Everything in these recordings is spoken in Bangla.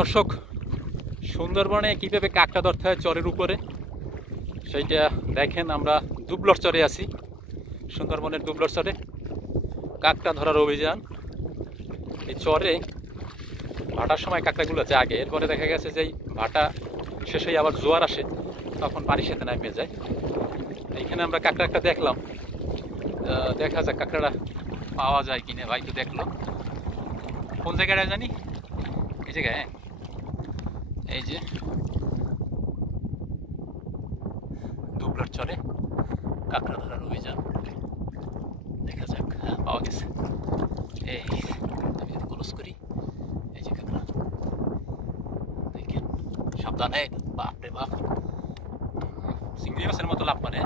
দর্শক, সুন্দরবনে কীভাবে কাকটা ধরতে হয় চরের উপরে সেইটা দেখেন। আমরা দুবলর চরে আছি, সুন্দরবনের দুবলর চরে কাকটা ধরার অভিযান। এই চরে ভাটার সময় কাকড়াগুলো জাগে, এরপরে দেখা গেছে যে ভাটা শেষ হয়ে আবার জোয়ার আসে, তখন পানির সাথে নামিয়ে যায়। এইখানে আমরা কাকড়া একটা দেখলাম, দেখা যাক কাকড়াটা পাওয়া যায় কিনা। ভাই তো দেখলো কোন জায়গাটা জানি, এই জায়গায়, হ্যাঁ এই যে দুবলার চরে কাকড়া ধরার অভিযান। দেখা যাক, হ্যাঁ পাওয়া গেছে। এই আমি যদি ক্লোজ করি, এই যে কাকড়া দেখেন, সাবধানে, বাপরে বাপ, চিংড়ি মাছের মতো লাভ মানে।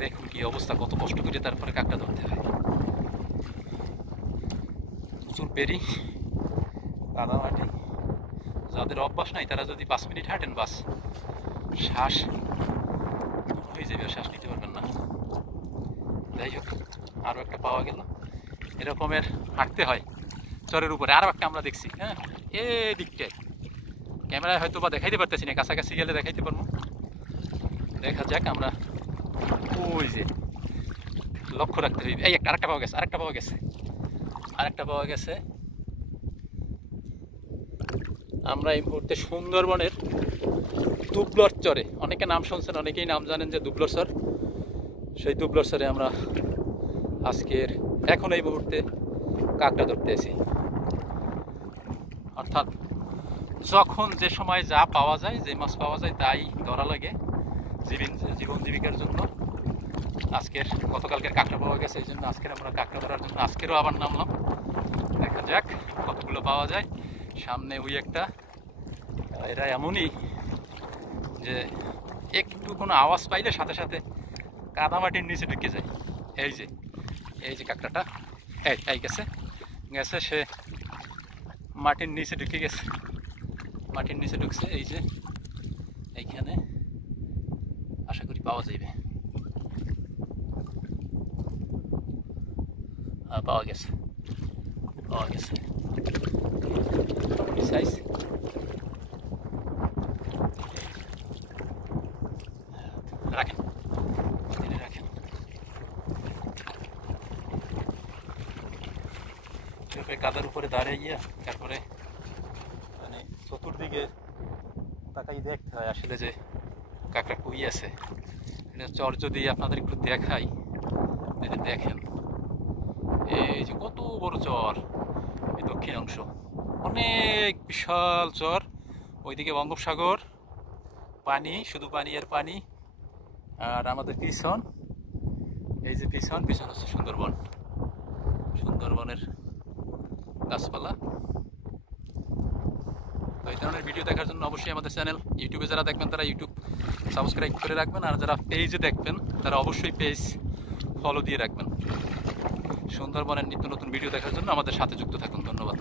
দেখুন কি অবস্থা, কত কষ্ট করে তারপরে কাকড়া ধরতে হয়। প্রচুর বেরি, কাদা মাটি, যাদের অভ্যাস নাই তারা যদি 5 মিনিট হাঁটেন বাস শ্বাস হয়ে যাবে, শ্বাস নিতে পারবেন না। যাই হোক, আরও একটা পাওয়া গেল। এরকমের হাঁটতে হয় চরের উপরে। আরও একটা আমরা দেখছি, হ্যাঁ এই দিকটায়, ক্যামেরায় হয়তো বা দেখাইতে পারতেছি না, কাছাকাছি গেলে দেখাইতে পারবো। দেখা যাক, আমরা ওই যে লক্ষ্য রাখতে হইবে। এই একটা আরেকটা পাওয়া গেছে, আরেকটা পাওয়া গেছে, আরেকটা পাওয়া গেছে। আমরা এই মুহূর্তে সুন্দরবনের দুবলর চরে, অনেকে নাম শুনছেন, অনেকেই নাম জানেন যে দুবলর চর। সেই দুবলর চরে আমরা আজকের এখন এই মুহূর্তে কাকড়া ধরতে আছি। অর্থাৎ যখন যে সময় যা পাওয়া যায়, যে মাছ পাওয়া যায় তাই ধরা লাগে জীবন জীবিকার জন্য। আজকের গতকালকের কাকড়া পাওয়া গেছে, এই জন্য আজকের আমরা কাকড়া ধরার জন্য আজকেরও আবার নামলাম। দেখা যাক কতগুলো পাওয়া যায়। সামনে ওই একটা, এরা এমনই যে একটু কোনো আওয়াজ পাইলে সাথে সাথে কাদামাটির নিচে ঢুকে যায়। এই যে কাকড়াটা, এই গেছে, সে মাটির নিচে ঢুকে গেছে, মাটির নিচে ঢুকছে। এই যে এইখানে আশা করি পাওয়া যাবে। পাওয়া গেছে, পাওয়া গেছে সাইজ। রাখেন, রাখেন। কাদার উপরে দাঁড়িয়ে গিয়া তারপরে মানে চতুর্দিকে তাকাই দেখতে হয় আসলে যে কাকড়া কই আছে। এটা চর যদি আপনাদের একটু দেখাই, দেখেন এই যে কত বড় চর, এই দক্ষিণ অংশ অনেক বিশাল চর। ওইদিকে বঙ্গোপসাগর, পানি, শুধু পানি আর পানি। আর আমাদের পিছন, এই যে পিছন হচ্ছে সুন্দরবন, সুন্দরবনের গাছপালা। তো এই ধরনের ভিডিও দেখার জন্য অবশ্যই আমাদের চ্যানেল, ইউটিউবে যারা দেখবেন তারা ইউটিউব সাবস্ক্রাইব করে রাখবেন, আর যারা পেজে দেখবেন তারা অবশ্যই পেজ ফলো দিয়ে রাখবেন। সুন্দরবনের নিত্য নতুন ভিডিও দেখার জন্য আমাদের সাথে যুক্ত থাকুন। ধন্যবাদ।